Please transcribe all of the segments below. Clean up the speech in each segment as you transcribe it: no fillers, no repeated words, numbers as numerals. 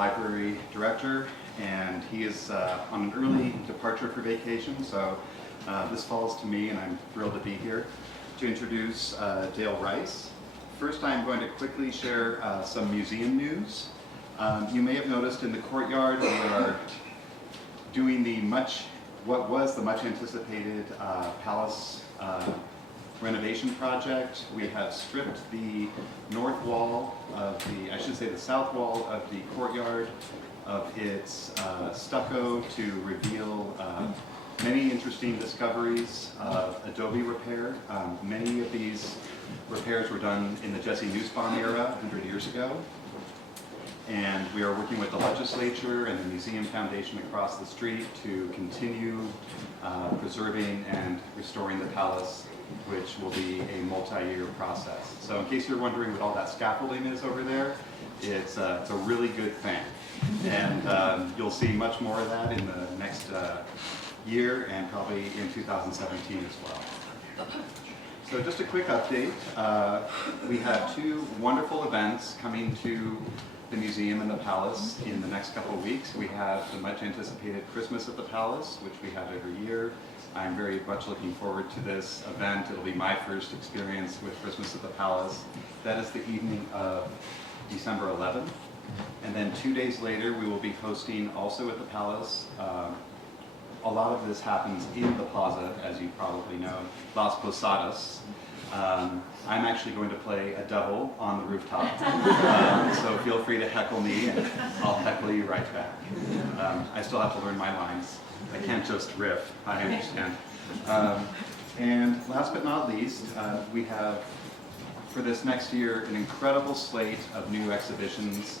library director, and he is on an early departure for vacation, so this falls to me, and I'm thrilled to be here to introduce Dale Rice. First, I'm going to quickly share some museum news. You may have noticed in the courtyard we are doing what was the much anticipated palace renovation project. We have stripped the north wall of the south wall of the courtyard of its stucco to reveal many interesting discoveries of adobe repair. Many of these repairs were done in the Jesse Nussbaum era 100 years ago. And we are working with the legislature and the Museum Foundation across the street to continue preserving and restoring the palace, which will be a multi-year process. So in case you're wondering what all that scaffolding is over there, it's a really good thing. And you'll see much more of that in the next year and probably in 2017 as well. So just a quick update. We have two wonderful events coming to the museum and the palace in the next couple of weeks. We have the much anticipated Christmas at the Palace, which we have every year. I'm very much looking forward to this event. It'll be my first experience with Christmas at the Palace. That is the evening of December 11th. And then 2 days later, we will be hosting, also at the Palace, a lot of this happens in the plaza, as you probably know, Las Posadas. I'm actually going to play a double on the rooftop, so feel free to heckle me and I'll heckle you right back. I still have to learn my lines. I can't just riff, I understand. And last but not least, we have, for this next year, an incredible slate of new exhibitions,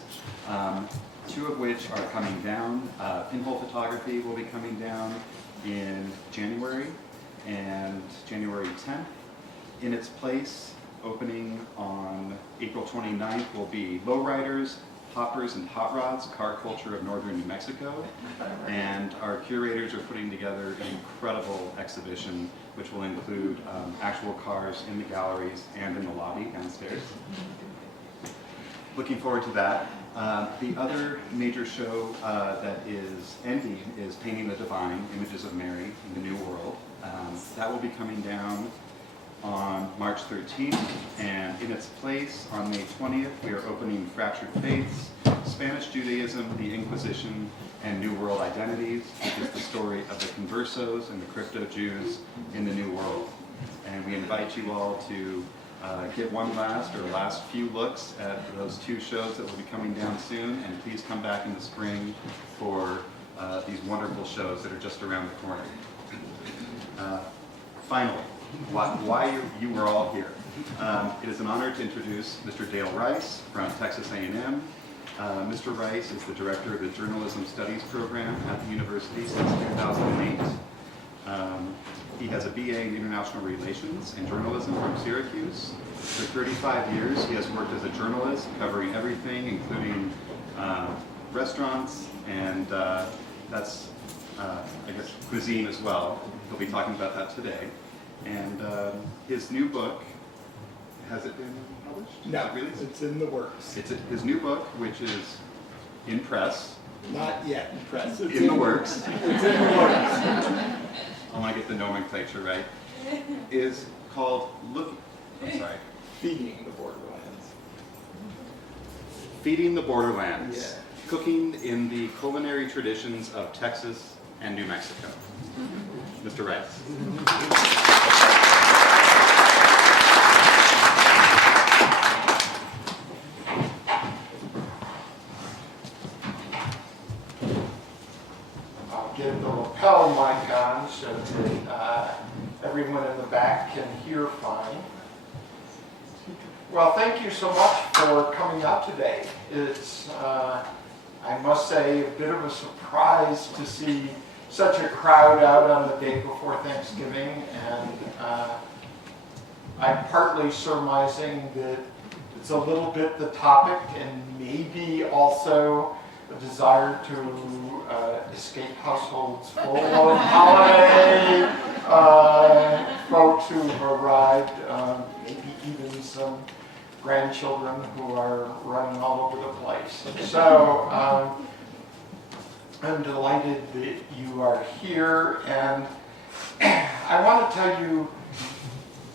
two of which are coming down. Pinhole photography will be coming down in January, and January 10th. In its place, opening on April 29th, will be Lowriders, Hoppers, and Hot Rods, Car Culture of Northern New Mexico. And our curators are putting together an incredible exhibition, which will include actual cars in the galleries and in the lobby downstairs. Looking forward to that. The other major show that is ending is Painting the Divine, Images of Mary in the New World. That will be coming down on March 13th, and in its place on May 20th, we are opening Fractured Faiths, Spanish Judaism, the Inquisition, and New World Identities, which is the story of the Conversos and the Crypto Jews in the New World. And we invite you all to get one last few looks at those two shows that will be coming down soon, and please come back in the spring for these wonderful shows that are just around the corner. Finally, why you were all here. It is an honor to introduce Mr. Dale Rice from Texas A&M. Mr. Rice is the director of the Journalism Studies program at the university since 2008. He has a BA in International Relations and Journalism from Syracuse. For 35 years, he has worked as a journalist, covering everything, including restaurants, and that's, I guess, cuisine as well. He'll be talking about that today. And his new book, has it been published? No, really? It's in the works. It's his new book, which is in press. Not yet in press. It's in the works. It's in the works. I want to get the nomenclature right. Is called Feeding the Borderlands. Feeding the Borderlands. Yeah. Cooking in the culinary traditions of Texas and New Mexico. Mr. Rice. I'll get the lapel mic on so that everyone in the back can hear fine. Well, thank you so much for coming out today. It's, I must say, a bit of a surprise to see such a crowd out on the day before Thanksgiving, and I'm partly surmising that it's a little bit the topic and maybe also a desire to escape households full of holiday folks who've arrived, maybe even some grandchildren who are running all over the place. So I'm delighted that you are here, and I want to tell you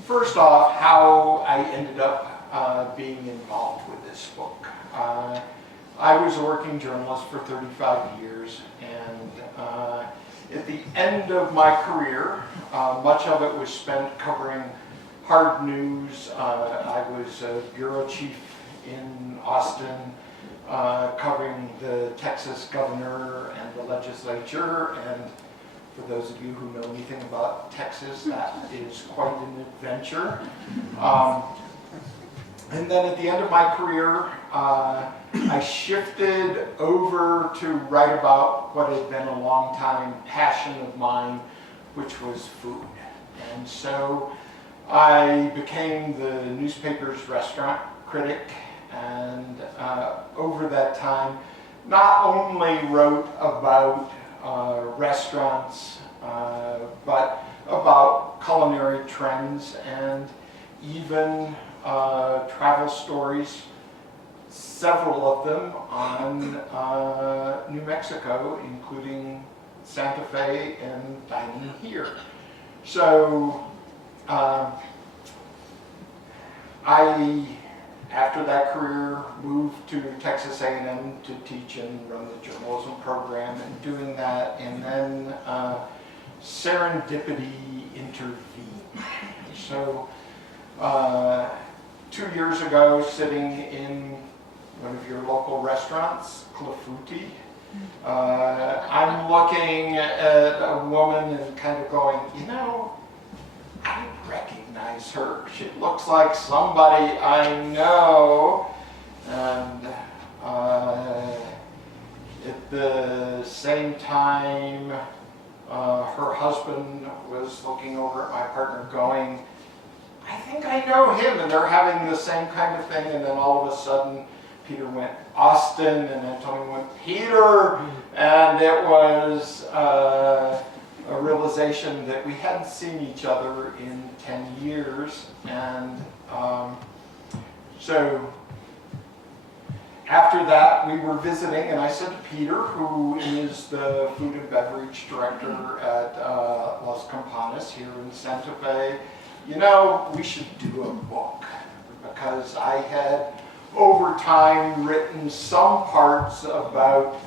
first off how I ended up being involved with this book. I was a working journalist for 35 years, and at the end of my career, much of it was spent covering hard news. I was a bureau chief in Austin, covering the Texas governor and the legislature, and for those of you who know anything about Texas, that is quite an adventure. And then at the end of my career, I shifted over to write about what had been a long time passion of mine, which was food. And so I became the newspaper's restaurant critic, and over that time, not only wrote about restaurants, but about culinary trends and even travel stories, several of them on New Mexico, including Santa Fe and dining here. So I, after that career, moved to Texas A&M to teach and run the journalism program, and doing that, and then serendipity intervened. So 2 years ago, sitting in one of your local restaurants, Clafouti, I'm looking at a woman and kind of going, you know, I recognize her. She looks like somebody I know. And at the same time, her husband was looking over at my partner going, I think I know him, and they're having the same kind of thing. And then all of a sudden, Peter went Austin, and Antonio went Peter, and it was a realization that we hadn't seen each other in 10 years. And so after that, we were visiting, and I said to Peter, who is the food and beverage director at Las Campanas here in Santa Fe, you know, we should do a book, because I had over time written some parts about,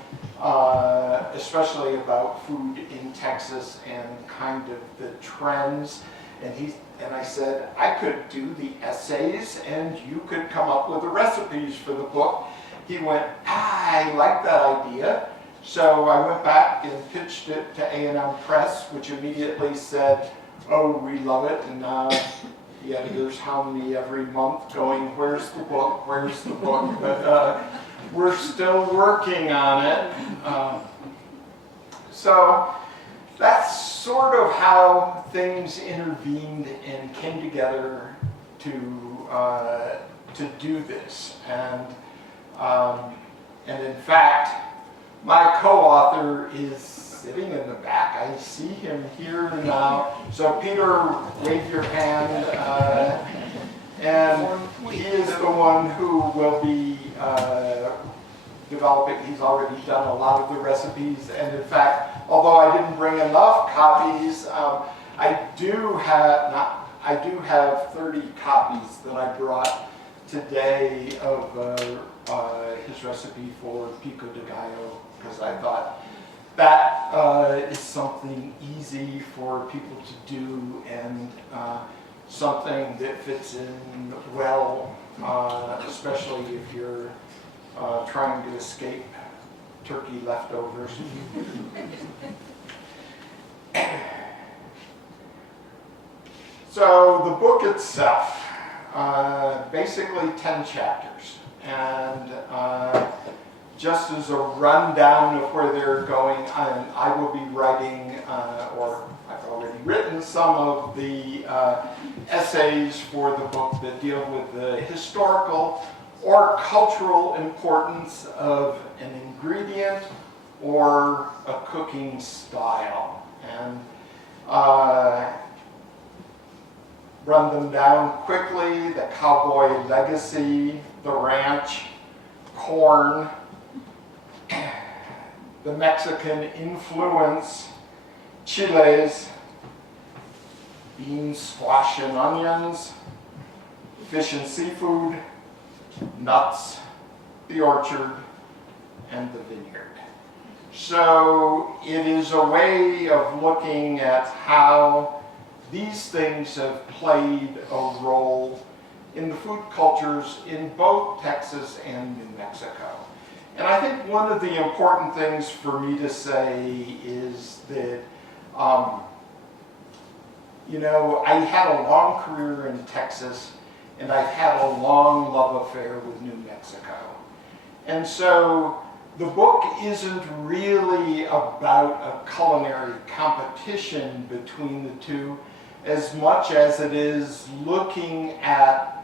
especially about food in Texas and kind of the trends. And I said, I could do the essays and you could come up with the recipes for the book. He went, I like that idea. So I went back and pitched it to A&M Press, which immediately said, oh, we love it. And now the editors hound me every month going, where's the book, where's the book? But we're still working on it. So that's sort of how things intervened and came together to do this. And in fact, my co-author is sitting in the back. I see him here now. So Peter, wave your hand. And he is the one who will be developing. He's already done a lot of the recipes. And in fact, although I didn't bring enough copies, I do have 30 copies that I brought today of his recipe for pico de gallo, because I thought that is something easy for people to do, and something that fits in well, especially if you're trying to escape turkey leftovers. So the book itself, basically 10 chapters, and just as a rundown of where they're going, I will be writing, or I've already written some of the essays for the book that deal with the historical or cultural importance of an ingredient or a cooking style. And run them down quickly. The cowboy legacy, the ranch, corn, the Mexican influence, chiles, beans, squash, and onions, fish and seafood, nuts, the orchard, and the vineyard. So it is a way of looking at how these things have played a role in the food cultures in both Texas and New Mexico. And I think one of the important things for me to say is that, you know, I had a long career in Texas, and I've had a long love affair with New Mexico. And so the book isn't really about a culinary competition between the two as much as it is looking at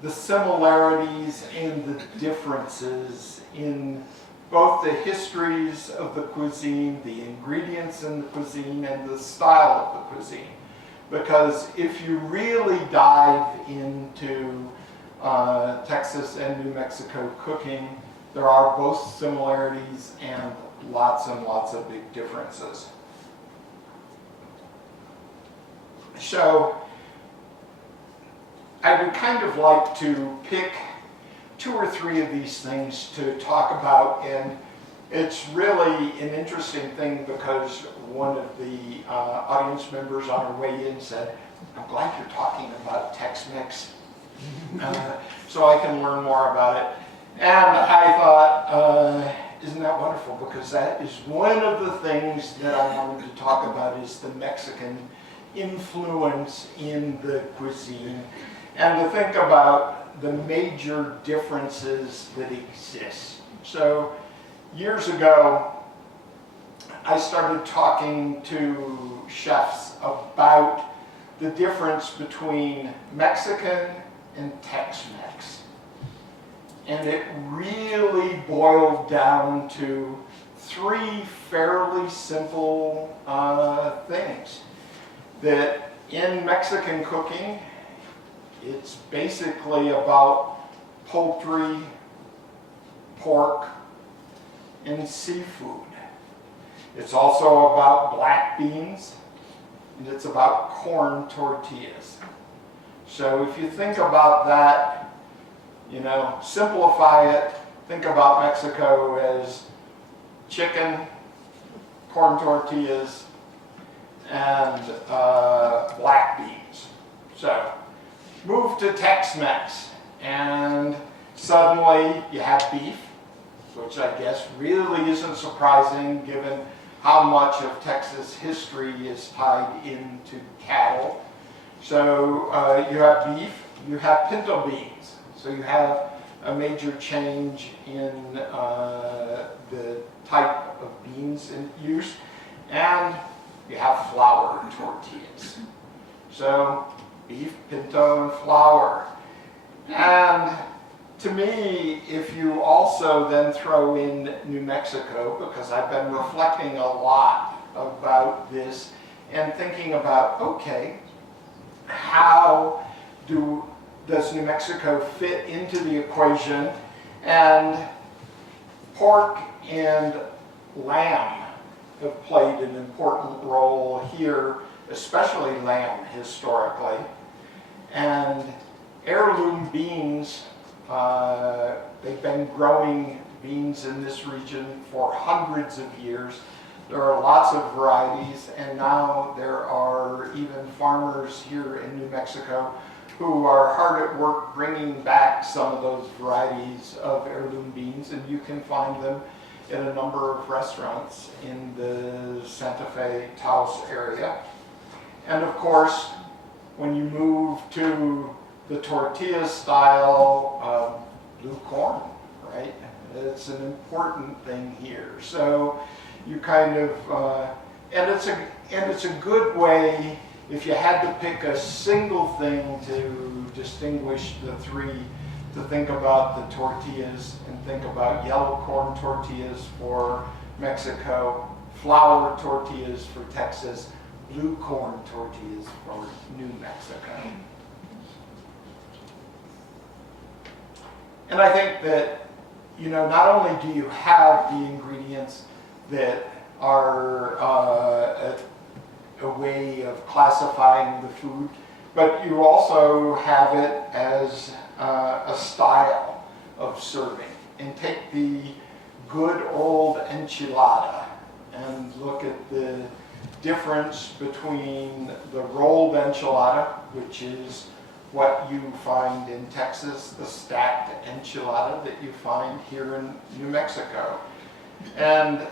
the similarities and the differences in both the histories of the cuisine, the ingredients in the cuisine, and the style of the cuisine. Because if you really dive into Texas and New Mexico cooking, there are both similarities and lots of big differences. So I would kind of like to pick 2 or 3 of these things to talk about, and it's really an interesting thing because one of the audience members on her way in said, "I'm glad you're talking about Tex-Mex so I can learn more about it." And I thought, isn't that wonderful? Because that is one of the things that I wanted to talk about, is the Mexican influence in the cuisine, and to think about the major differences that exist. So years ago, I started talking to chefs about the difference between Mexican and Tex-Mex. And it really boiled down to 3 fairly simple things. That in Mexican cooking, it's basically about poultry, pork, and seafood. It's also about black beans, and it's about corn tortillas. So if you think about that, you know, simplify it, think about Mexico as chicken, corn tortillas, and black beans. So move to Tex-Mex, and suddenly you have beef, which I guess really isn't surprising given how much of Texas history is tied into cattle. So you have beef, you have pinto beans. So you have a major change in the type of beans in use, and you have flour tortillas. So beef, pinto, and flour. And to me, if you also then throw in New Mexico, because I've been reflecting a lot about this and thinking about, okay, how does New Mexico fit into the equation? And pork and lamb have played an important role here, especially lamb historically. And heirloom beans, they've been growing beans in this region for hundreds of years. There are lots of varieties, and now there are even farmers here in New Mexico who are hard at work bringing back some of those varieties of heirloom beans, and you can find them in a number of restaurants in the Santa Fe, Taos area. And of course, when you move to the tortilla style, blue corn, right? It's an important thing here. So you kind of, and it's a good way, if you had to pick a single thing to distinguish the 3, to think about the tortillas and think about yellow corn tortillas for Mexico, flour tortillas for Texas, blue corn tortillas for New Mexico. And I think that, not only do you have the ingredients that are a way of classifying the food, but you also have it as a style of serving. And take the good old enchilada and look at the difference between the rolled enchilada, which is what you find in Texas, the stacked enchilada that you find here in New Mexico. And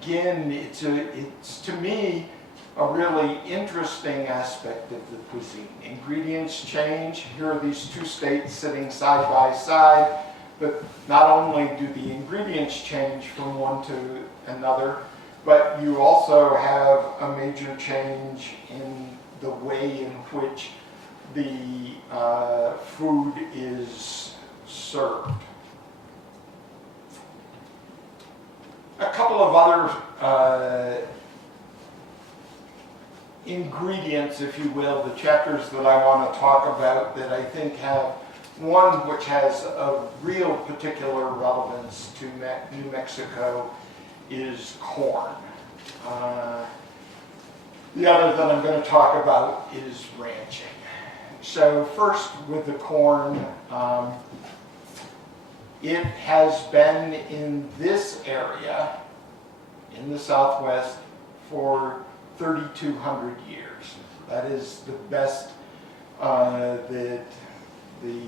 again, it's to me a really interesting aspect of the cuisine. Ingredients change. Here are these two states sitting side by side, but not only do the ingredients change from one to another, but you also have a major change in the way in which the food is served. A couple of other ingredients, if you will, the chapters that I want to talk about that I think have one which has a real particular relevance to New Mexico is corn. The other that I'm going to talk about is ranching. So first with the corn, it has been in this area in the Southwest for 3,200 years. That is the best that the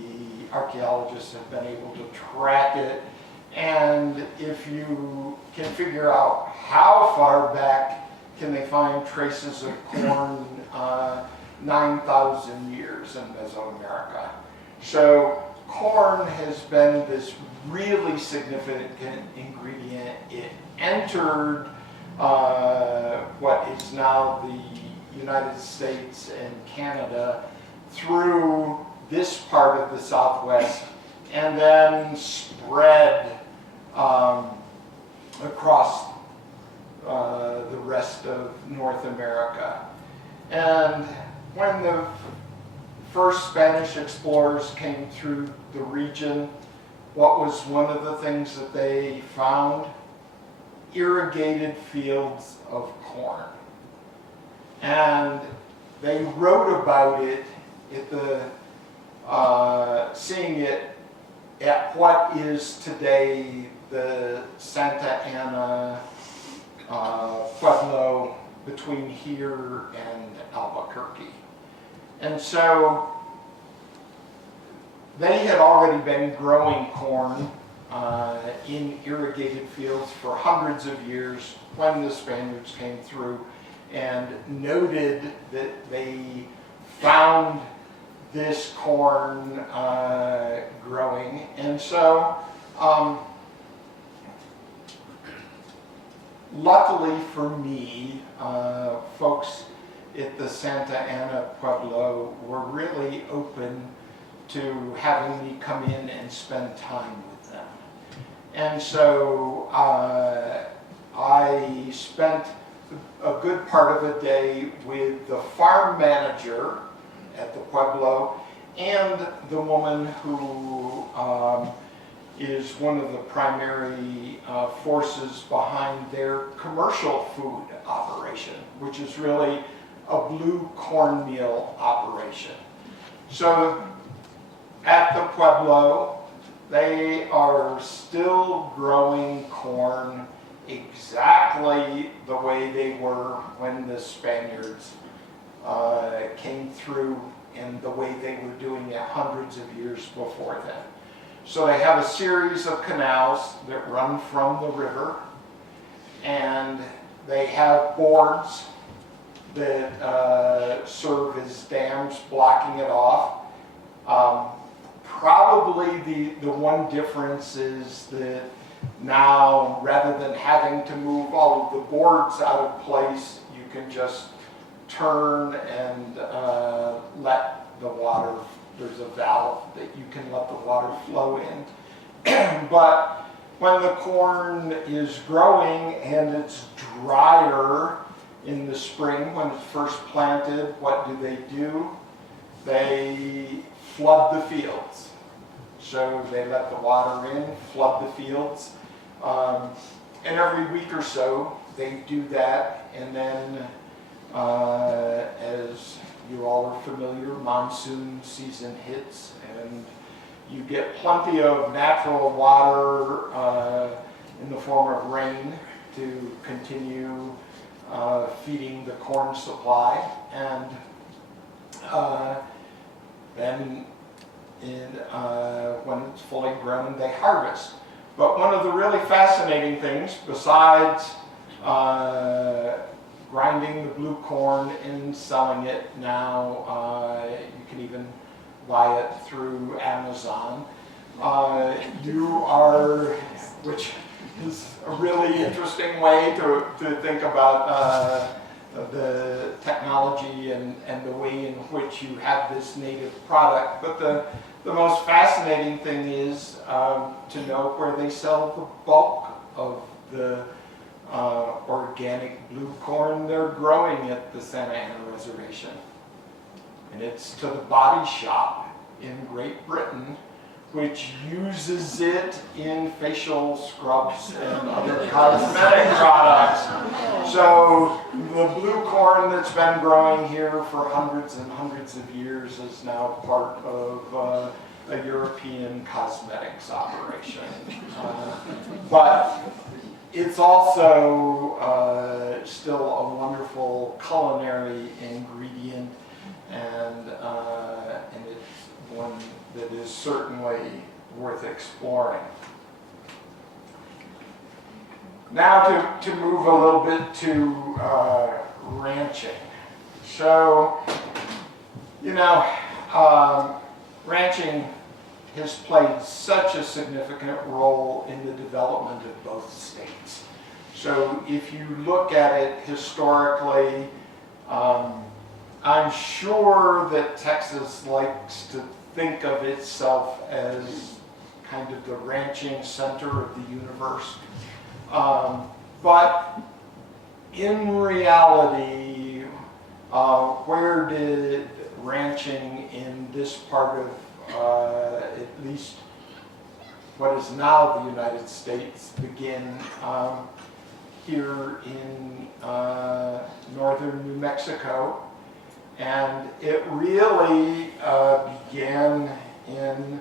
archaeologists have been able to track it. And if you can figure out how far back can they find traces of corn, 9,000 years in Mesoamerica. So corn has been this really significant ingredient. It entered what is now the United States and Canada through this part of the Southwest and then spread across the rest of North America. And when the first Spanish explorers came through the region, what was one of the things that they found? Irrigated fields of corn. And they wrote about it at the seeing it at what is today the Santa Ana Pueblo between here and Albuquerque. And so they had already been growing corn in irrigated fields for hundreds of years when the Spaniards came through and noted that they found this corn growing. And so luckily for me, folks at the Santa Ana Pueblo were really open to having me come in and spend time with them. And so I spent a good part of a day with the farm manager at the Pueblo and the woman who is one of the primary forces behind their commercial food operation, which is really a blue cornmeal operation. So at the Pueblo, they are still growing corn exactly the way they were when the Spaniards came through and the way they were doing it hundreds of years before then. So they have a series of canals that run from the river, and they have boards that serve as dams blocking it off. Probably the one difference is that now, rather than having to move all of the boards out of place, you can just turn and let the water, there's a valve that you can let the water flow in. But when the corn is growing and it's drier, in the spring when it's first planted, what do? They flood the fields. So they let the water in, flood the fields. And every week or so, they do that. And then, as you all are familiar, monsoon season hits, and you get plenty of natural water in the form of rain to continue feeding the corn supply. And then when it's fully grown, they harvest. But one of the really fascinating things, besides grinding the blue corn and selling it now, you can even buy it through Amazon. Which is a really interesting way to think about the technology and the way in which you have this native product. But the most fascinating thing is to know where they sell the bulk of the organic blue corn they're growing at the Santa Ana Reservation. And it's to the Body Shop in Great Britain, which uses it in facial scrubs and other cosmetic products. So the blue corn that's been growing here for hundreds and hundreds of years is now part of a European cosmetics operation. But it's also still a wonderful culinary ingredient, and it's one that is certainly worth exploring. Now to move a little bit to ranching. So, ranching has played such a significant role in the development of both states. So if you look at it historically, I'm sure that Texas likes to think of itself as kind of the ranching center of the universe. But in reality, where did ranching in this part of at least what is now the United States begin? Here in northern New Mexico. And it really began in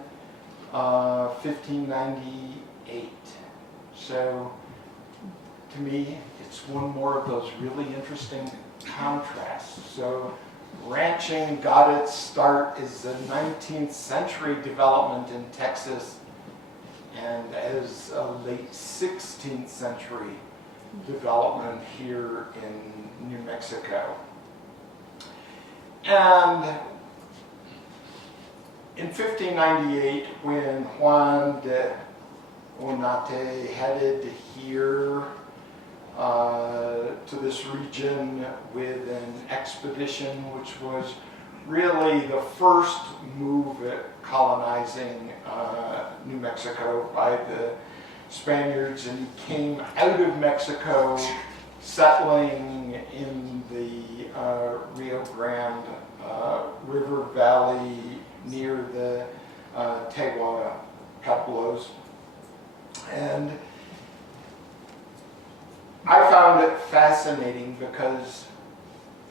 1598. So to me, it's one more of those really interesting contrasts. So ranching got its start as a 19th century development in Texas, and as a late 16th century development here in New Mexico. And in 1598, when Juan de Onate headed here to this region with an expedition, which was really the first move at colonizing New Mexico by the Spaniards, and he came out of Mexico, settling in the Rio Grande River Valley near the Tehuacatlos. And I found it fascinating because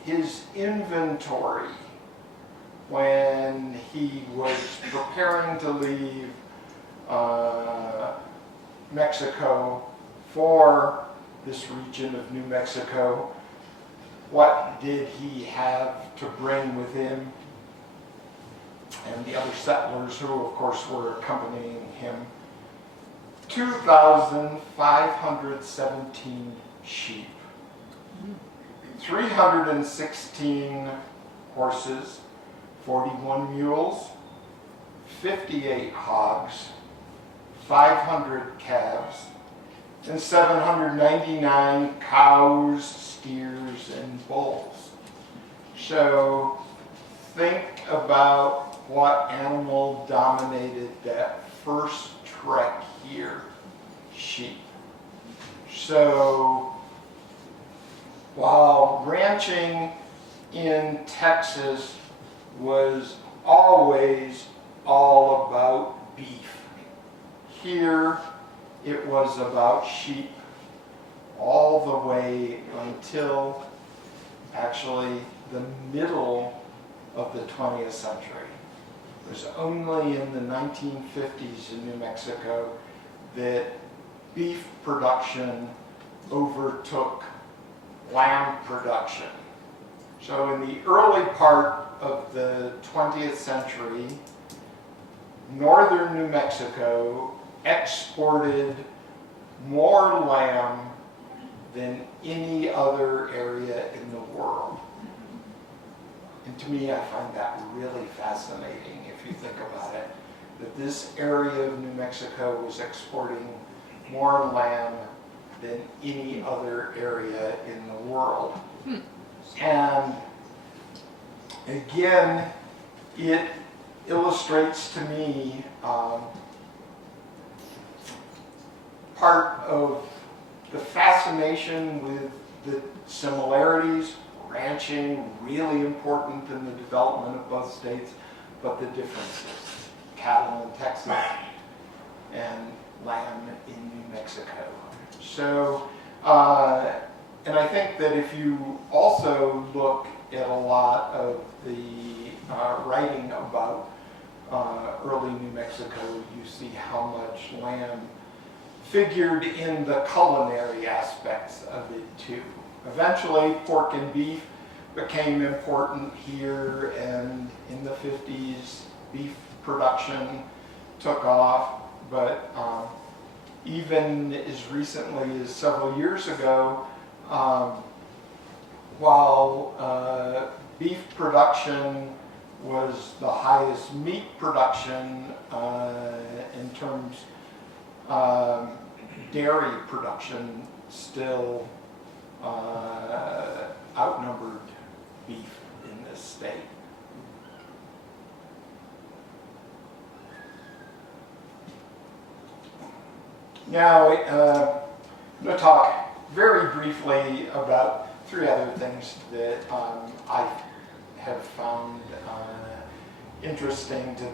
his inventory, when he was preparing to leave Mexico for this region of New Mexico, what did he have to bring with him? And the other settlers, who of course were accompanying him, 2,517 sheep, 316 horses, 41 mules, 58 hogs, 500 calves, and 799 cows, steers, and bulls. So think about what animal dominated that first trek here: sheep. So while ranching in Texas was always all about beef, here it was about sheep all the way until actually the middle of the 20th century. It was only in the 1950s in New Mexico that beef production overtook lamb production. So in the early part of the 20th century, northern New Mexico exported more lamb than any other area in the world. And to me, I find that really fascinating if you think about it, that this area of New Mexico was exporting more lamb than any other area in the world. And again, it illustrates to me part of the fascination with the similarities, ranching, really important in the development of both states, but the differences. Cattle in Texas and lamb in New Mexico. So, and I think that if you also look at a lot of the writing about early New Mexico, you see how much lamb figured in the culinary aspects of it too. Eventually, pork and beef became important here, and in the 50s, beef production took off, but even as recently as several years ago, while beef production was the highest meat production in terms dairy production still outnumbered beef in this state. Now, I'm going to talk very briefly about three other things that I have found interesting, to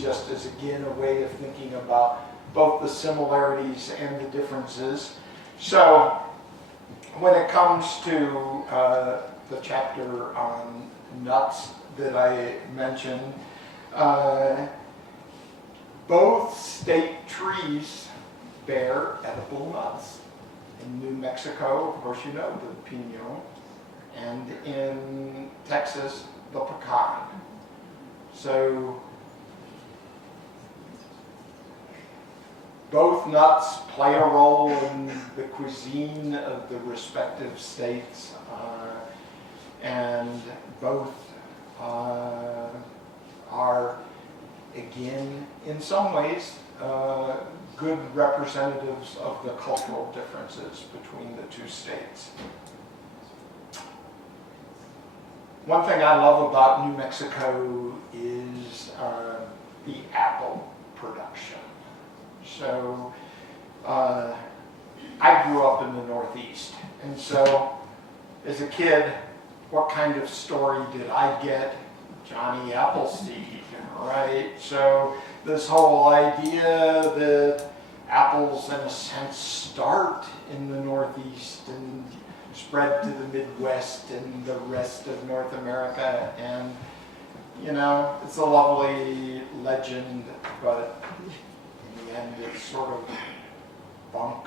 just as, again, a way of thinking about both the similarities and the differences. So, when it comes to the chapter on nuts that I mentioned, both state trees bear edible nuts. In New Mexico, of course, you know, the pinon, and in Texas, the pecan. So both nuts play a role in the cuisine of the respective states, and both are, again, in some ways, good representatives of the cultural differences between the two states. One thing I love about New Mexico is the apple production. So I grew up in the Northeast, and so as a kid, what kind of story did I get? Johnny Appleseed, right? So this whole idea that apples, in a sense, start in the Northeast and spread to the Midwest and the rest of North America, and you know, it's a lovely legend, but in the end it's sort of bunk,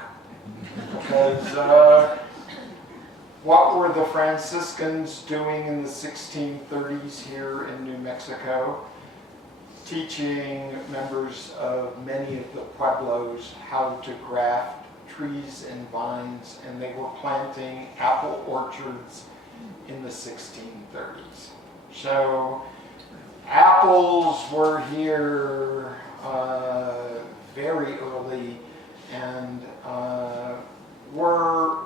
because what were the Franciscans doing in the 1630s here in New Mexico? Teaching members of many of the pueblos how to graft trees and vines, and they were planting apple orchards in the 1630s. So apples were here very early, and were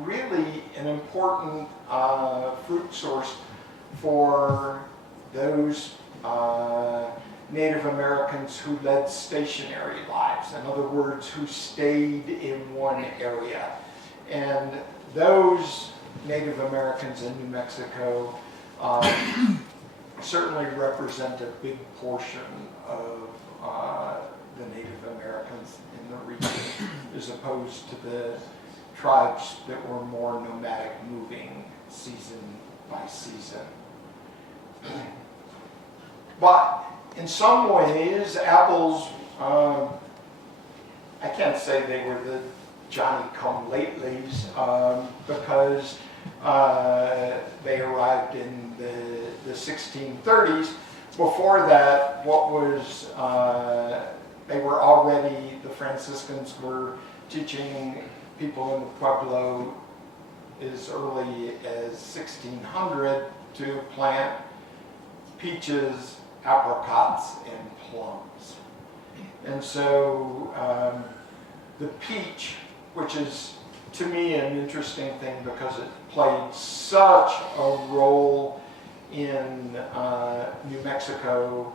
really an important fruit source for those Native Americans who led stationary lives. In other words, who stayed in one area. And those Native Americans in New Mexico certainly represent a big portion of the Native Americans in the region, as opposed to the tribes that were more nomadic, moving season by season. But in some ways, apples, I can't say they were the Johnny-come-latelys, because they arrived in the 1630s. Before that, they were already, the Franciscans were teaching people in the Pueblo as early as 1600 to plant peaches, apricots, and plums. And so the peach, which is to me an interesting thing because it played such a role in New Mexico,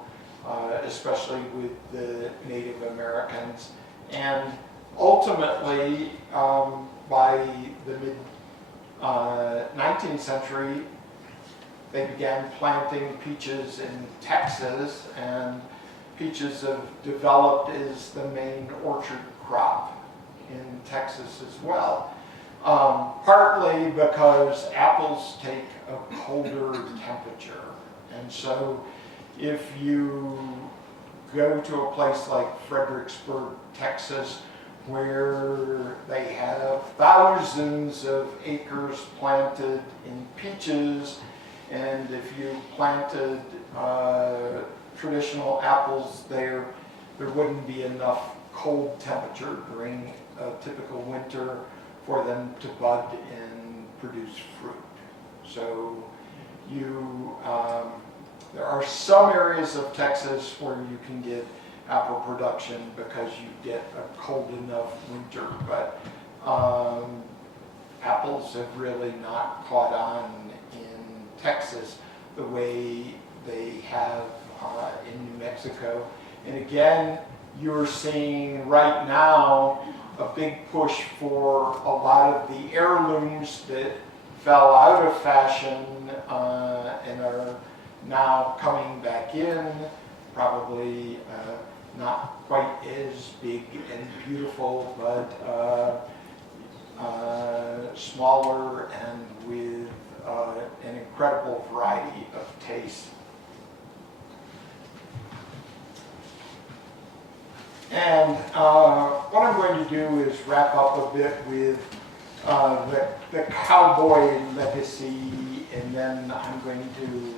especially with the Native Americans. And ultimately, by the mid-19th century, they began planting peaches in Texas, and peaches have developed as the main orchard crop in Texas as well. Partly because apples take a colder temperature. And so if you go to a place like Fredericksburg, Texas, where they have thousands of acres planted in peaches, and if you planted traditional apples there, there wouldn't be enough cold temperature during a typical winter for them to bud and produce fruit. So there are some areas of Texas where you can get apple production because you get a cold enough winter, but apples have really not caught on in Texas the way they have in New Mexico. And again, you're seeing right now a big push for a lot of the heirlooms that fell out of fashion and are now coming back in, probably not quite as big and beautiful, but smaller and with an incredible variety of taste. And what I'm going to do is wrap up a bit with the cowboy legacy, and then I'm going to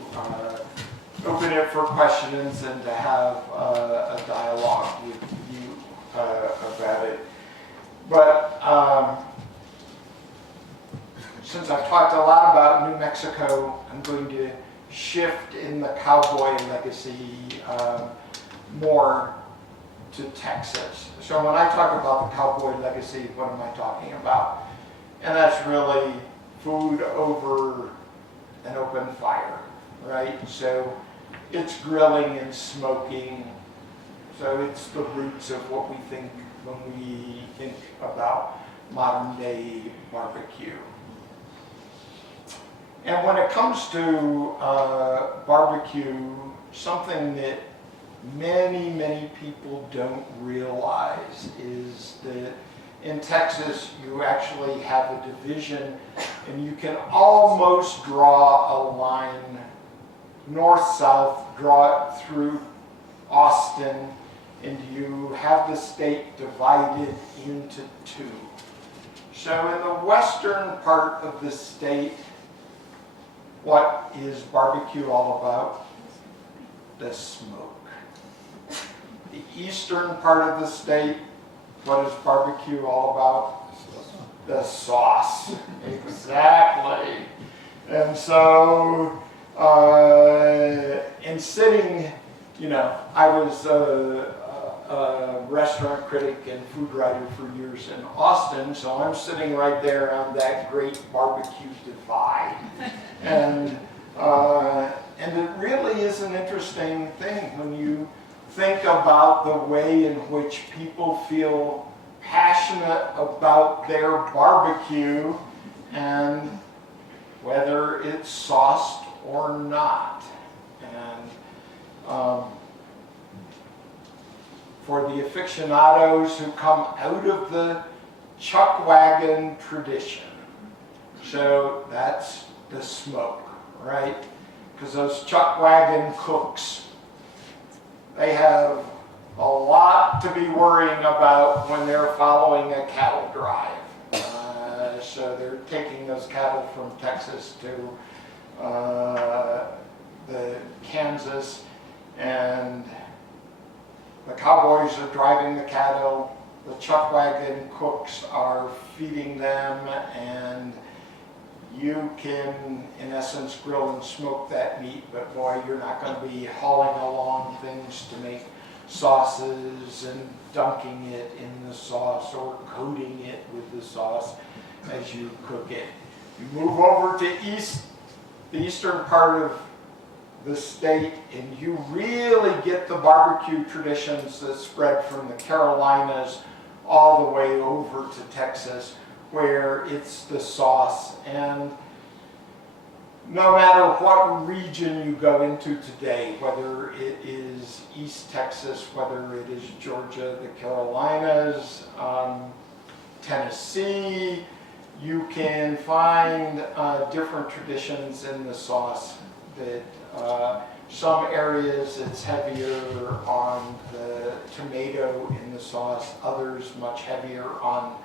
open it for questions and to have a dialogue with you about it. But since I've talked a lot about New Mexico, I'm going to shift in the cowboy legacy more to Texas. So when I talk about the cowboy legacy, what am I talking about? And that's really food over an open fire, right? So it's grilling and smoking. So it's the roots of what we think when we think about modern day barbecue. And when it comes to barbecue, something that many, many people don't realize is that in Texas, you actually have a division, and you can almost draw a line north-south, draw it through Austin, and you have the state divided into two. So in the western part of the state, what is barbecue all about? The smoke. The eastern part of the state, what is barbecue all about? The sauce. Exactly. And so, in sitting, I was a restaurant critic and food writer for years in Austin, so I'm sitting right there on that great barbecue divide. And it really is an interesting thing when you think about the way in which people feel passionate about their barbecue and whether it's sauced or not. And for the aficionados who come out of the chuck wagon tradition, so that's the smoke, right? Because those chuck wagon cooks, they have a lot to be worrying about when they're following a cattle drive. So they're taking those cattle from Texas to the Kansas, and the cowboys are driving the cattle, the chuck wagon cooks are feeding them, and you can, in essence, grill and smoke that meat, but boy, you're not going to be hauling along things to make sauces and dunking it in the sauce or coating it with the sauce as you cook it. You move over to the eastern part of the state, and you really get the barbecue traditions that spread from the Carolinas all the way over to Texas, where it's the sauce. And no matter what region you go into today, whether it is East Texas, whether it is Georgia, the Carolinas, Tennessee, you can find different traditions in the sauce. That some areas it's heavier on the tomato in the sauce, others much heavier on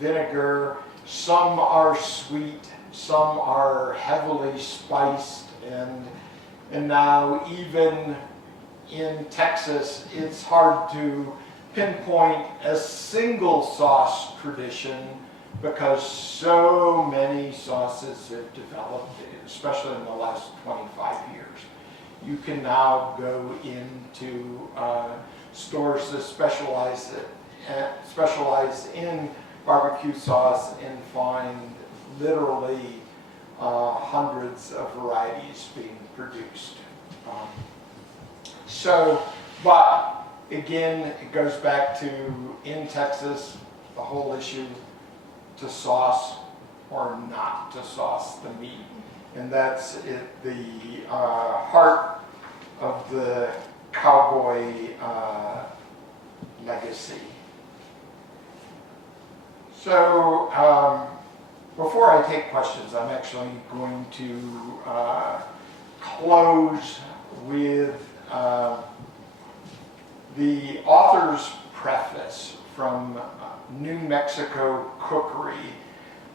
vinegar. Some are sweet, some are heavily spiced, and now even in Texas, it's hard to pinpoint a single sauce tradition because so many sauces have developed, especially in the last 25 years. You can now go into stores that specialize in barbecue sauce and find literally hundreds of varieties being produced. But again, it goes back to, in Texas, the whole issue to sauce or not to sauce the meat. And that's the heart of the cowboy legacy. So before I take questions, I'm actually going to close with the author's preface from New Mexico Cookery,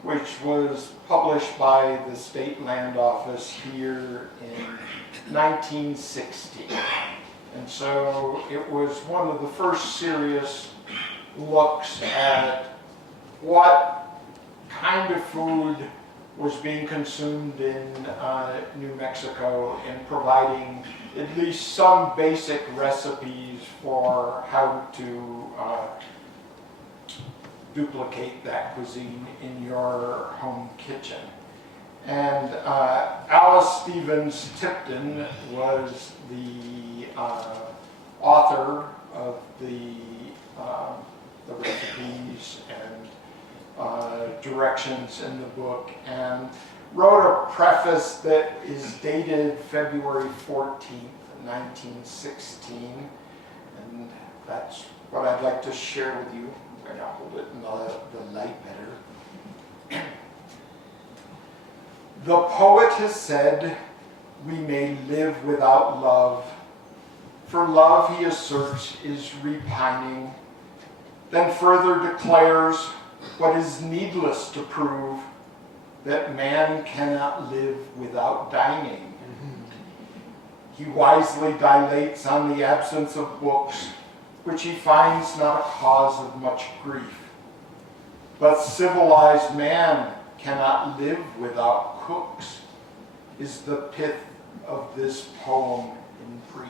which was published by the State Land Office here in 1960. And so it was one of the first serious looks at what kind of food was being consumed in New Mexico, and providing at least some basic recipes for how to duplicate that cuisine in your home kitchen. And Alice Stevens Tipton was the author of the recipes and directions in the book, and wrote a preface that is dated February 14th, 1916. And that's what I'd like to share with you. I'm going to hold it in the light better. The poet has said, we may live without love, for love, he asserts, is repining, then further declares what is needless to prove, that man cannot live without dining. He wisely dilates on the absence of books, which he finds not a cause of much grief. But civilized man cannot live without cooks, is the pith of this poem in brief.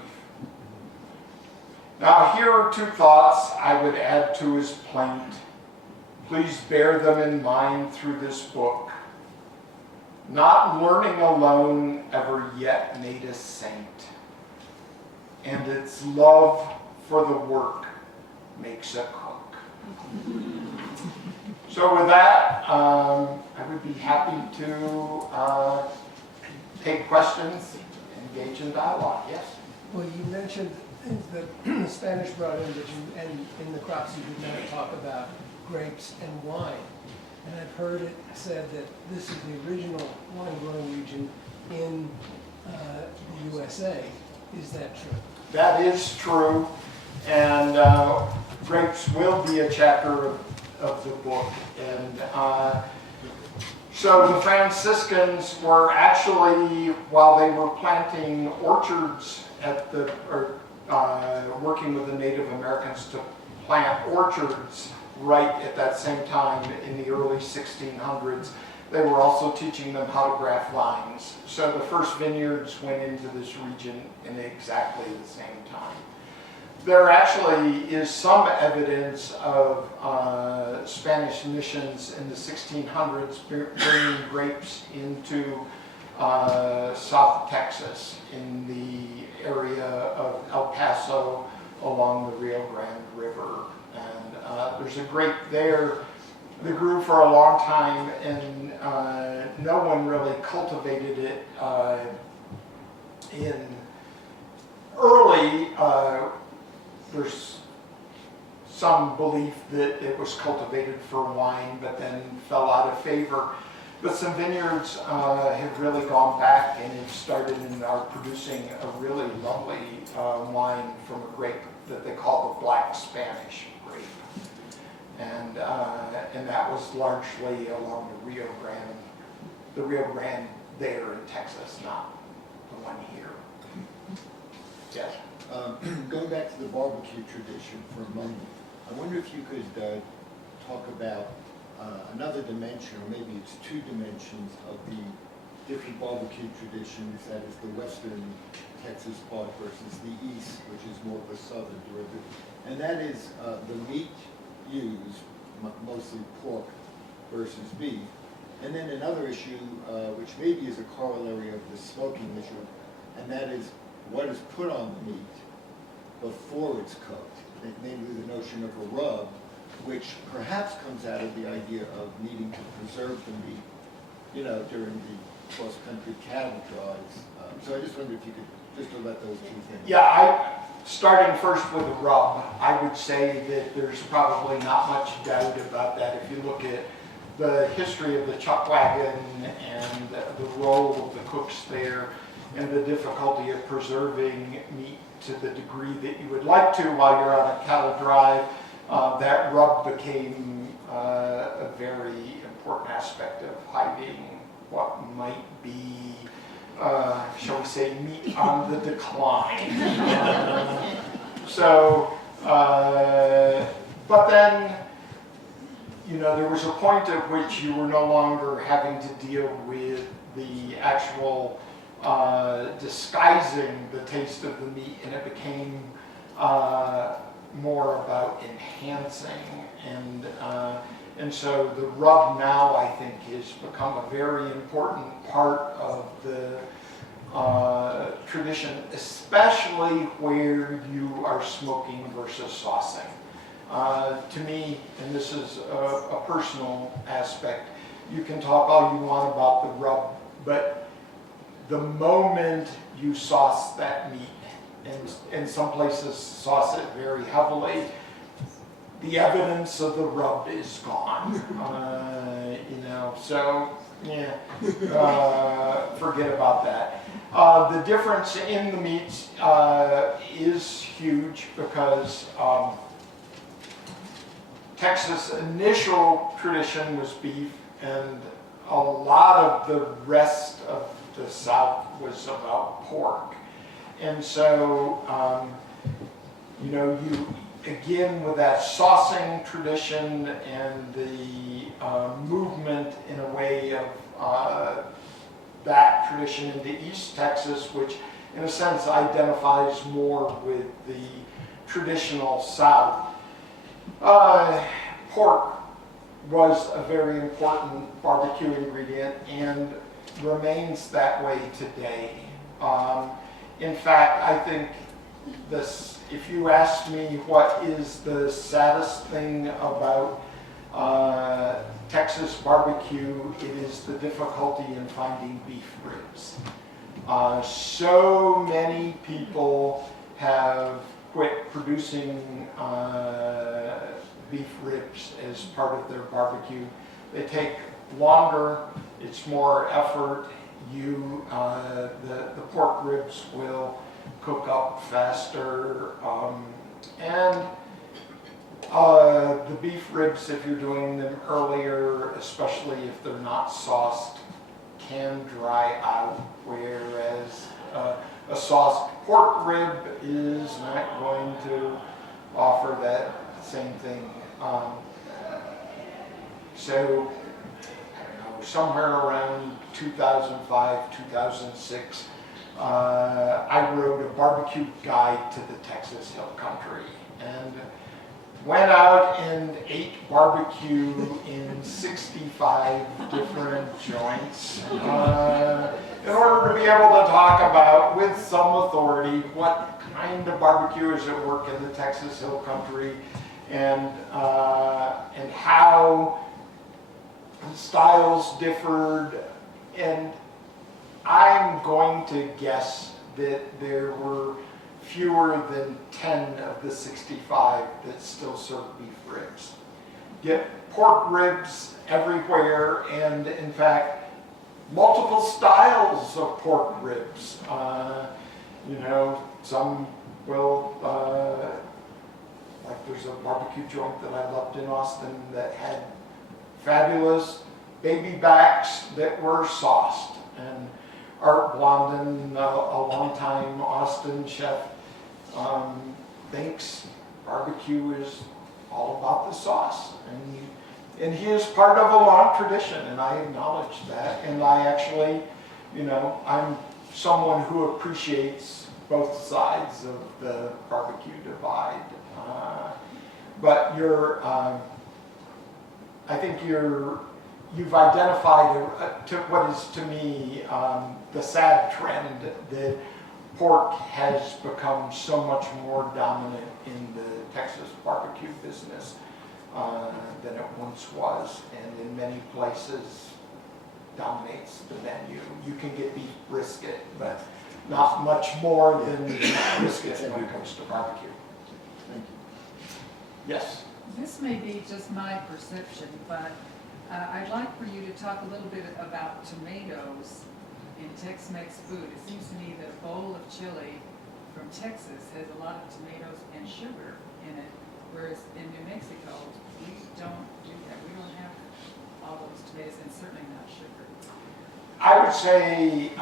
Now here are two thoughts I would add to his plaint. Please bear them in mind through this book. Not learning alone ever yet made a saint, and its love for the work makes a cook. So with that, I would be happy to take questions, engage in dialogue. Yes? Well, you mentioned that the Spanish brought in, and in the crops you did not talk about grapes and wine. And I've heard it said that this is the original wine growing region in the USA. Is that true? That is true, and grapes will be a chapter of the book. And so the Franciscans were actually, while they were planting orchards working with the Native Americans to plant orchards right at that same time in the early 1600s, they were also teaching them how to graft vines. So the first vineyards went into this region in exactly the same time. There actually is some evidence of Spanish missions in the 1600s bringing grapes into South Texas in the area of El Paso along the Rio Grande River. And there's a grape there that grew for a long time, and no one really cultivated it in early. There's some belief that it was cultivated for wine, but then fell out of favor. But some vineyards have really gone back and have started and are producing a really lovely wine from a grape that they call the Black Spanish grape. And that was largely along the Rio Grande there in Texas, not the one here. Yes? Going back to the barbecue tradition for a moment, I wonder if you could talk about another dimension, or maybe it's two dimensions of the different barbecue traditions, that is the western Texas part versus the east, which is more of a southern derivative. And that is the meat used, mostly pork versus beef. And then another issue, which maybe is a corollary of the smoking issue, and that is what is put on the meat before it's cooked, namely the notion of a rub, which perhaps comes out of the idea of needing to preserve the meat, during the cross-country cattle drives. So I just wondered if you could just talk about those two things. Yeah, starting first with the rub, I would say that there's probably not much doubt about that. If you look at the history of the chuck wagon and the role of the cooks there, and the difficulty of preserving meat to the degree that you would like to while you're on a cattle drive, that rub became a very important aspect of hiding what might be, shall we say, meat on the decline. But then, there was a point at which you were no longer having to deal with the actual disguising the taste of the meat, and it became more about enhancing, and so the rub now, I think, has become a very important part of the tradition, especially where you are smoking versus saucing. To me, and this is a personal aspect, you can talk all you want about the rub, but the moment you sauce that meat, and some places sauce it very heavily, the evidence of the rub is gone. So yeah, forget about that. The difference in the meats is huge because Texas' initial tradition was beef, and a lot of the rest of the South was about pork. And so, you again with that saucing tradition and the movement in a way of that tradition into East Texas, which in a sense identifies more with the traditional South. Pork was a very important barbecue ingredient and remains that way today. In fact, I think if you ask me what is the saddest thing about Texas Texas barbecue, it is the difficulty in finding beef ribs. So many people have quit producing beef ribs as part of their barbecue. They take longer, it's more effort. The pork ribs will cook up faster, and the beef ribs, if you're doing them earlier, especially if they're not sauced, can dry out, whereas a sauced pork rib is not going to offer that same thing. So, I don't know, somewhere around 2005, 2006, I wrote a barbecue guide to the Texas Hill Country, and went out and ate barbecue in 65 different joints in order to be able to talk about, with some authority, what kind of barbecue is at work in the Texas Hill Country, and how styles differed. And I'm going to guess that there were fewer than 10 of the 65 that still serve beef ribs. Get pork ribs everywhere, and in fact, multiple styles of pork ribs. Some will, like there's a barbecue joint that I loved in Austin that had fabulous baby backs that were sauced. And Art Blondin, a longtime Austin chef, thinks barbecue is all about the sauce. And he is part of a long tradition, and I acknowledge that. And I actually, I'm someone who appreciates both sides of the barbecue divide. But I think you've identified what is to me the sad trend that pork has become so much more dominant in the Texas barbecue business than it once was, and in many places dominates the menu. You can get beef brisket, but not much more than brisket when it comes to barbecue. Thank you. Yes? This may be just my perception, but I'd like for you to talk a little bit about tomatoes in Tex-Mex food. It seems to me that a bowl of chili from Texas has a lot of tomatoes and sugar in it, whereas in New Mexico, we don't do that. We don't have all those tomatoes, and certainly not sugar. I would say We don't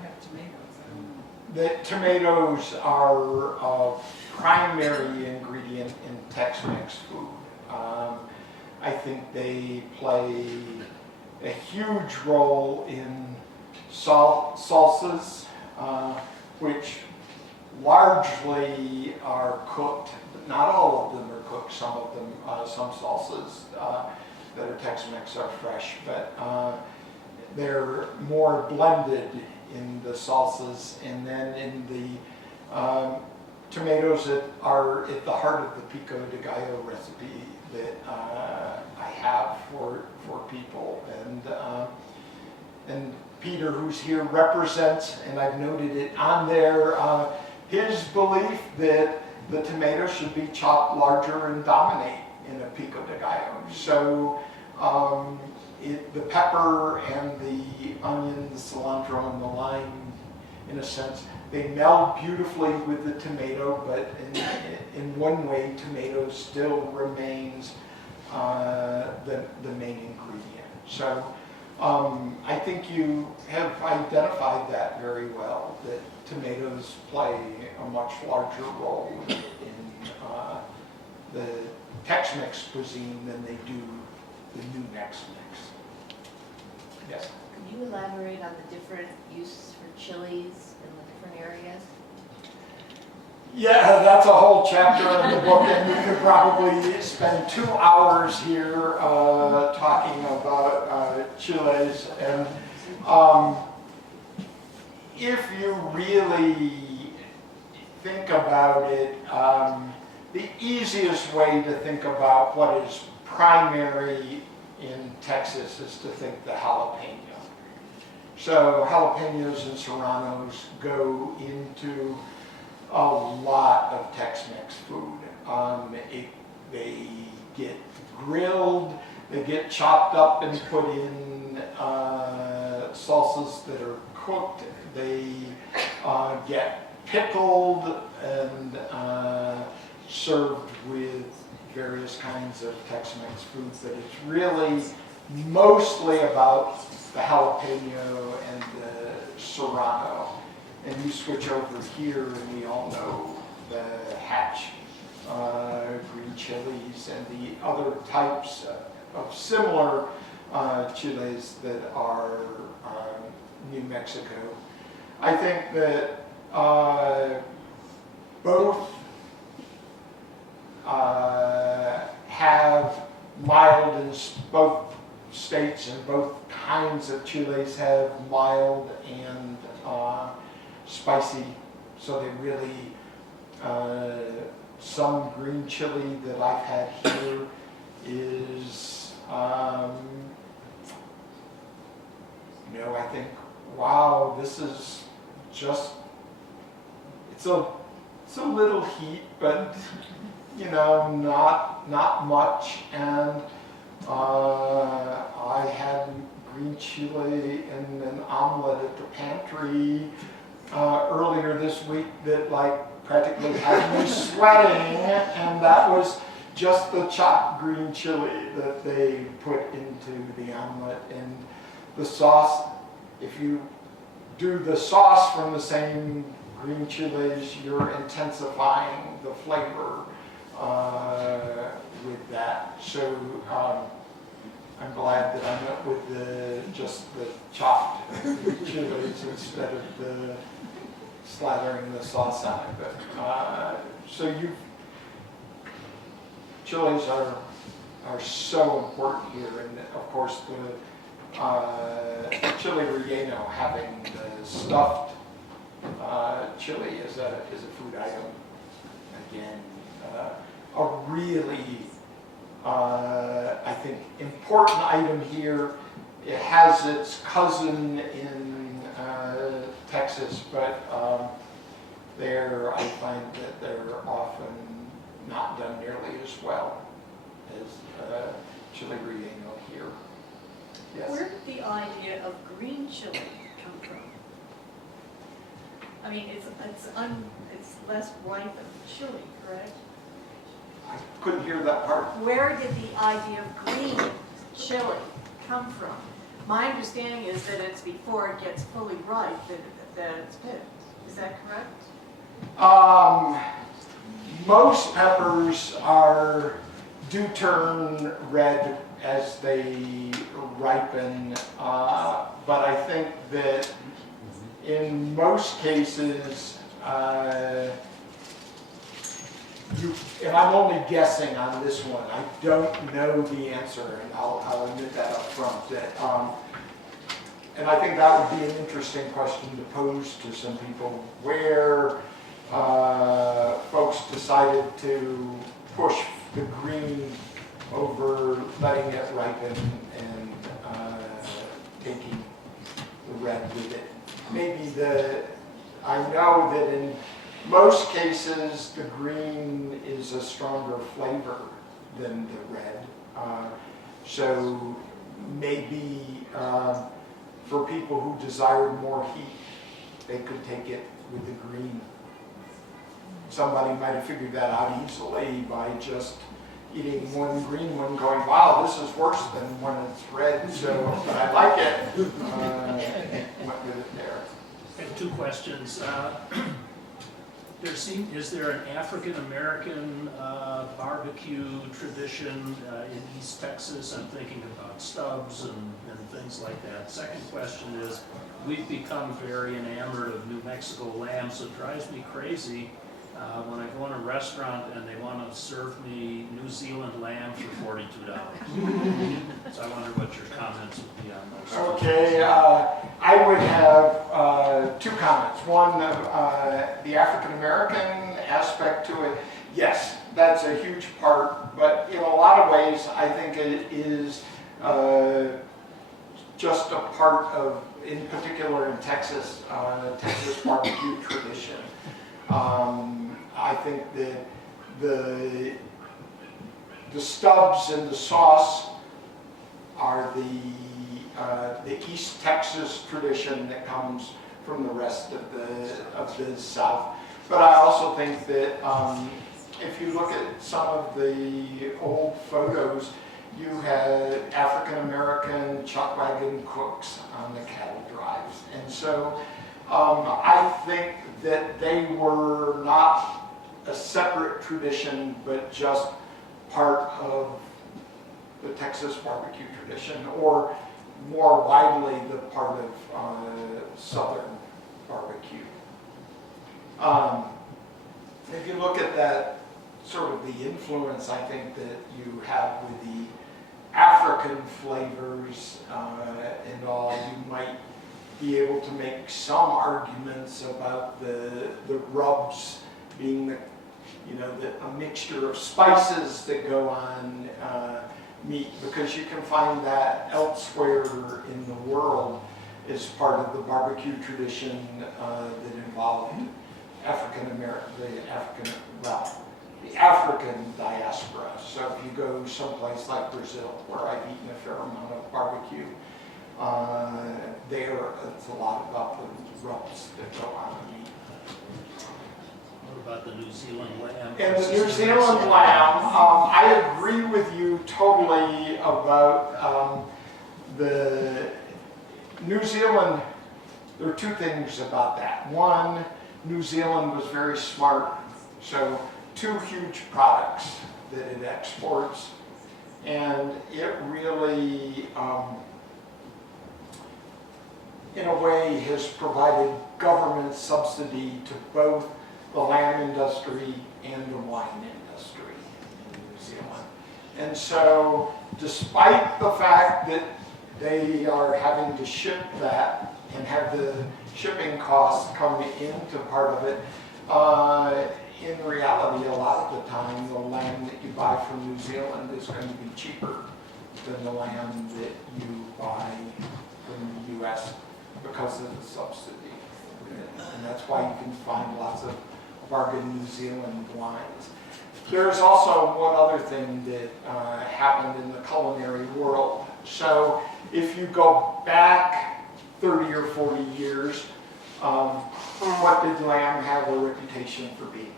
have tomatoes. I don't know. that tomatoes are a primary ingredient in Tex-Mex food. I think they play a huge role in salsas, which largely are cooked, but not all of them are cooked. Some of them, some salsas that are Tex-Mex are fresh, but they're more blended in the salsas, and then in the tomatoes that are at the heart of the pico de gallo recipe that I have for people, and Peter, who's here, represents, and I've noted it on there, his belief that the tomato should be chopped larger and dominate in a pico de gallo. So the pepper and the onion, the cilantro, and the lime, in a sense, they meld beautifully with the tomato, but in one way, tomato still remains the main ingredient. So I think you have identified that very well, that tomatoes play a much larger role in the Tex-Mex cuisine than they do the New Mex-Mex. Yes? Could you elaborate on the different uses for chilies in the different areas? Yeah, that's a whole chapter in the book, and we could probably spend 2 hours here talking about chiles. And if you really think about it, the easiest way to think about what is primary in Texas is to think the jalapeno. So jalapenos and serranos go into a lot of Tex-Mex food. They get grilled, they get chopped up and put in salsas that are cooked. They get pickled and served with various kinds of Tex-Mex foods. That it's really mostly about the jalapeno and the serrano. And you switch over here and we all know the hatch green chilies and the other types of similar chiles that are New Mexico. I think that both have mild, and both states and both kinds of chiles have mild and spicy. So they really, some green chili that I've had here is, I think, wow, this is just, it's a little heat, but not much. And I had green chili and an omelet at the pantry earlier this week that practically had me sweating, and that was just the chopped green chili that they put into the omelet. And the sauce, if you do the sauce from the same green chilies, you're intensifying the flavor with that. So I'm glad that I went with just the chopped chilies instead of the slathering the sauce on it. But chilies are so important here, and of course the chili relleno, having the stuffed chili is a food item. Again, a really I think important item here. It has its cousin in Texas, but I find that they're often not done nearly as well as chili relleno here. Yes. Where did the idea of green chili come from? I mean, it's less ripe than chili, correct? I couldn't hear that part. Where did the idea of green chili come from? My understanding is that it's before it gets fully ripe that it's picked. Is that correct? Most peppers do turn red as they ripen, but I think that in most cases, and I'm only guessing on this one, I don't know the answer, and I'll admit that up front. And I think that would be an interesting question to pose to some people, where folks decided to push the green over letting it ripen and taking the red with it. I know that in most cases the green is a stronger flavor than the red. So maybe for people who desired more heat, they could take it with the green. Somebody might have figured that out easily by just eating one green one, going, wow, this is worse than when it's red, so but I like it. Went with it there. I have two questions. Is there an African American barbecue tradition in East Texas? I'm thinking about stubs and things like that. Second question is, we've become very enamored of New Mexico lamb, so it drives me crazy when I go in a restaurant and they want to serve me New Zealand lamb for $42. So I wonder what your comments would be on those. Okay, I would have two comments. One, the African American aspect to it. yes, that's a huge part, but in a lot of ways, I think it is just a part of, in particular in Texas, Texas barbecue tradition. I think that the stubs and the sauce are the East Texas tradition that comes from the rest of the South. But I also think that if you look at some of the old photos, you had African American chuck wagon cooks on the cattle drives. And so I think that they were not a separate tradition, but just part of the Texas barbecue tradition, or more widely the part of Southern barbecue. If you look at that, sort of the influence I think that you have with the African flavors and all, you might be able to make some arguments about the rubs being a mixture of spices that go on meat, because you can find that elsewhere in the world as part of the barbecue tradition that involved the African diaspora. So if you go someplace like Brazil, where I've eaten a fair amount of barbecue, there it's a lot about the rubs that go on the meat. What about the New Zealand lamb? And the New Zealand lamb, I agree with you totally about the New Zealand. There are two things about that. One, New Zealand was very smart, so two huge products that it exports, and it really, in a way, has provided government subsidy to both the lamb industry and the wine industry in New Zealand. And so, despite the fact that they are having to ship that and have the shipping costs come into part of it, in reality, a lot of the time, the lamb that you buy from New Zealand is going to be cheaper than the lamb that you buy from the U.S. because of the subsidy. And that's why you can find lots of bargain New Zealand wines. There's also one other thing that happened in the culinary world. So if you go back 30 or 40 years, what did lamb have a reputation for being?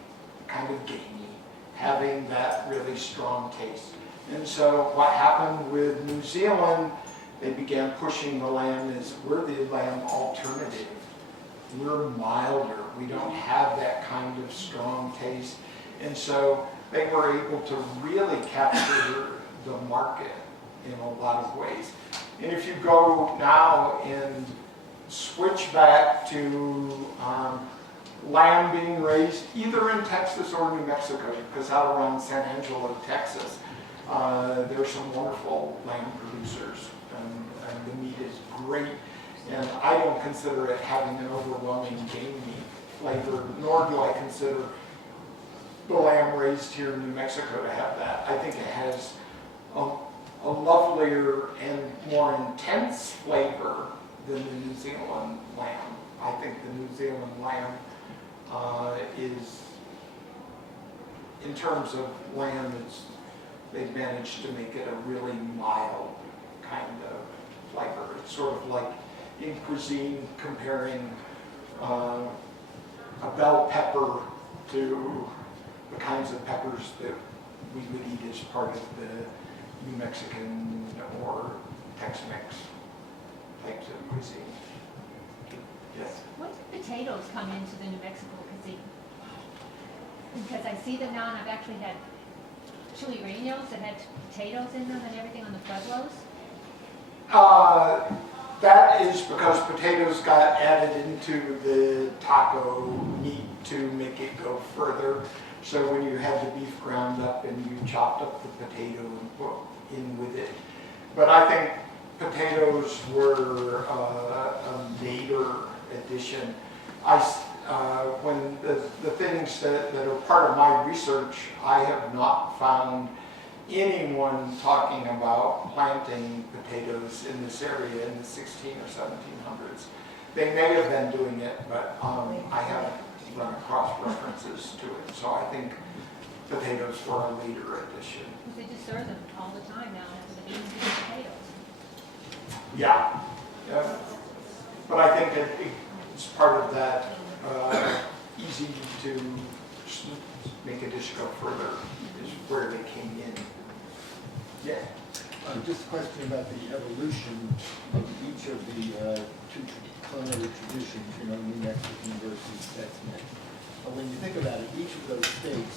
Kind of gamey, having that really strong taste. And so what happened with New Zealand, they began pushing the lamb as, we're the lamb alternative. We're milder. We don't have that kind of strong taste. And so they were able to really capture the market in a lot of ways. And if you go now and switch back to lamb being raised either in Texas or New Mexico, because out around San Angelo, Texas, there's some wonderful lamb producers, and the meat is great. And I don't consider it having an overwhelming game meat flavor, nor do I consider the lamb raised here in New Mexico to have that. I think it has a lovelier and more intense flavor than the New Zealand lamb. I think the New Zealand lamb is, in terms of lamb, they've managed to make it a really mild kind of flavor. It's sort of like in cuisine comparing a bell pepper to the kinds of peppers that we would eat as part of the New Mexican or Tex-Mex types of cuisine. Yes? When did potatoes come into the New Mexico cuisine? Because I see them now, and I've actually had chili rellenos that had potatoes in them and everything on the pueblos. That is because potatoes got added into the taco meat to make it go further. So when you had the beef ground up and you chopped up the potato and put in with it. But I think potatoes were a later addition. when the things that are part of my research, I have not found anyone talking about planting potatoes in this area in the 16 or 1700s. They may have been doing it, but I haven't run across references to it. So I think potatoes were a later addition. They just serve them all the time now, after the beans and potatoes. Yeah, yeah. But I think it's part of that easy to make a dish go further is where they came in. Yeah. Just a question about the evolution of each of the two culinary traditions, New Mexican versus Tex-Mex. When you think about it, each of those states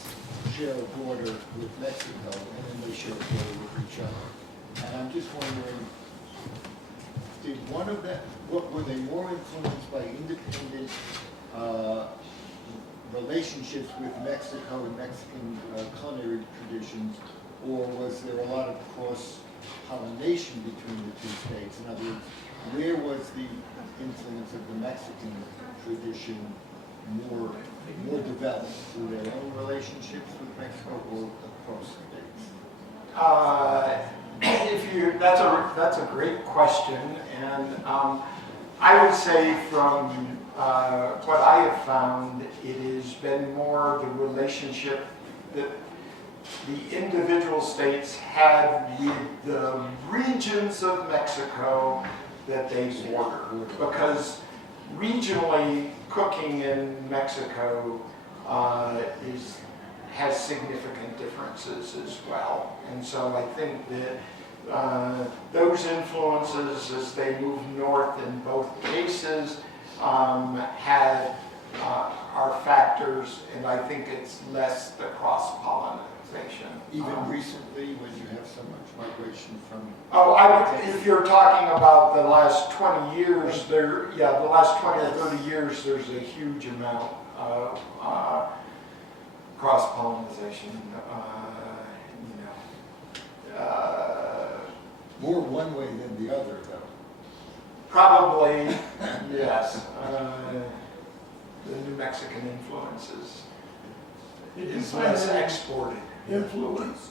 share a border with Mexico, and then they share a border with each other. And I'm just wondering, did one of them, were they more influenced by independent relationships with Mexico and Mexican culinary traditions, or was there a lot of cross-pollination between the two states? In other words, where was the influence of the Mexican tradition more developed through their own relationships with Mexico or across states? That's a great question, and I would say from what I have found, it has been more the relationship that the individual states had with the regions of Mexico that they border, because regionally cooking in Mexico has significant differences as well. And so I think that those influences as they move north in both cases are factors, and I think it's less the cross-pollination. Even recently, when you have so much migration from... If you're talking about the last 20 years, the last 20 or 30 years, there's a huge amount of cross-pollination, More one way than the other, though. Probably, yes. The New Mexican influences is less exported. Influence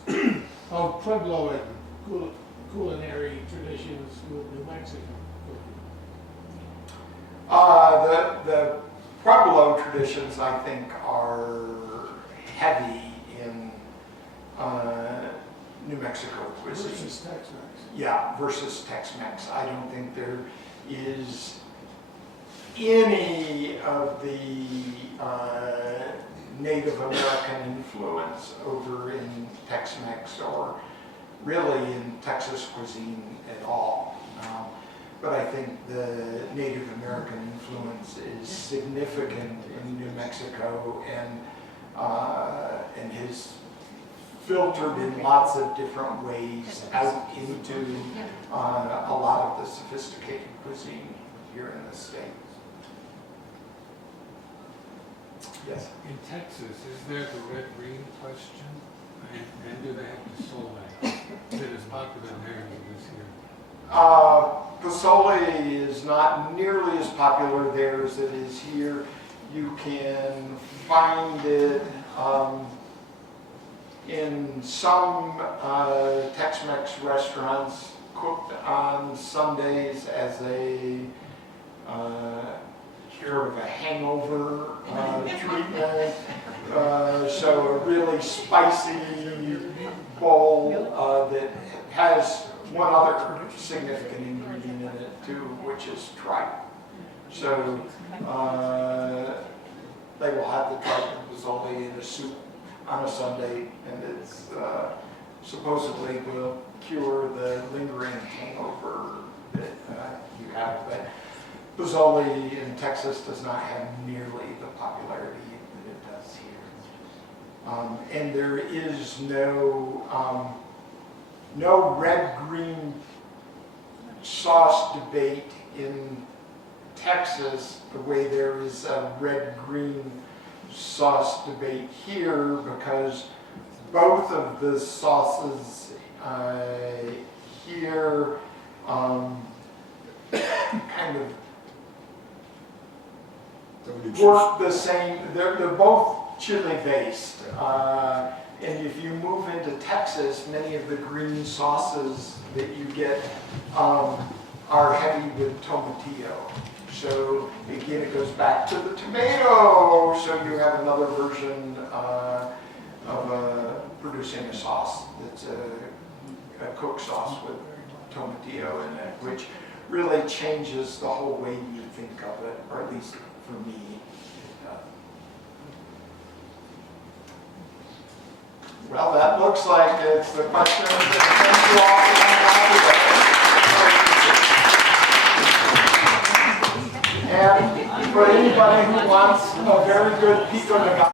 of Pueblo and culinary traditions with New Mexico. The Pueblo traditions, I think, are heavy in New Mexico cuisine. Versus Tex-Mex. Yeah, versus Tex-Mex. I don't think there is any of the Native American influence over in Tex-Mex or really in Texas cuisine at all. But I think the Native American influence is significant in New Mexico and has filtered in lots of different ways out into a lot of the sophisticated cuisine here in the States. Yes? In Texas, is there the red-green question? And do they have pozole? Is it as popular there as it is here? Pozole is not nearly as popular there as it is here. You can find it in some Tex-Mex restaurants cooked on Sundays as a cure of a hangover treatment. So a really spicy bowl that has one other significant ingredient in it too, which is tripe. So they will have the tripe and pozole in a soup on a Sunday, and it's supposedly will cure the lingering hangover that you have. But pozole in Texas does not have nearly the popularity that it does here. And there is no red-green sauce debate in Texas the way there is a red-green sauce debate here, because both of the sauces here kind of work the same, they're both chili based. And if you move into Texas, many of the green sauces that you get are heavy with tomatillo. So again, it goes back to the tomato. So you have another version of producing a sauce that's a cooked sauce with tomatillo in it, which really changes the whole way you think of it, or at least for me. Well, that looks like it's the questions. Thank you all for coming out today. And for anybody who wants a very good pico de gallo,